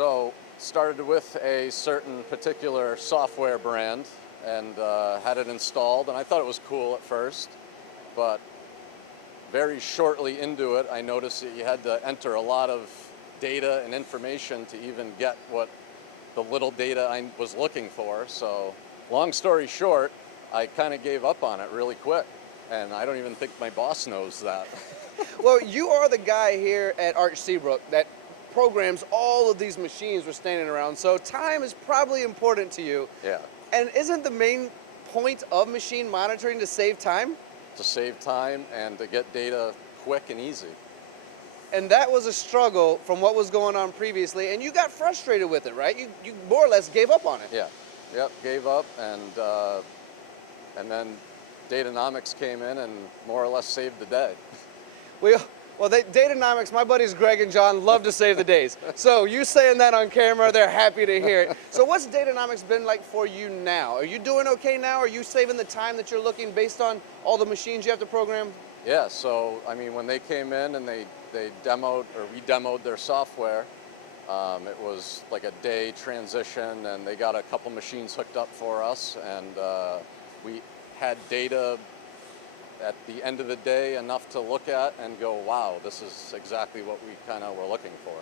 So started with a certain particular software brand and had it installed, and I thought it was cool at first, but very shortly into it, I noticed that you had to enter a lot of data and information to even get what the little data I was looking for. So long story short, I kind of gave up on it really quick, and I don't even think my boss knows that. Well, you are the guy here at Seabrook that programs all of these machines we're standing around, so time is probably important to you. Yeah. And isn't the main point of machine monitoring to save time? To save time and to get data quick and easy. And that was a struggle from what was going on previously, and you got frustrated with it, right? You more or less gave up on it. Yeah, yep, gave up, and then Datanomix came in and more or less saved the day. Datanomix, my buddies Greg and John love to save the days. So you saying that on camera, they're happy to hear it. So what's Datanomix been like for you now? Are you doing okay now? Are you saving the time that you're looking based on all the machines you have to program? Yeah, so I mean, when they came in and we demoed their software, it was like a day transition, and they got a couple machines hooked up for us, and we had data at the end of the day enough to look at and go, wow, this is exactly what we kind of were looking for.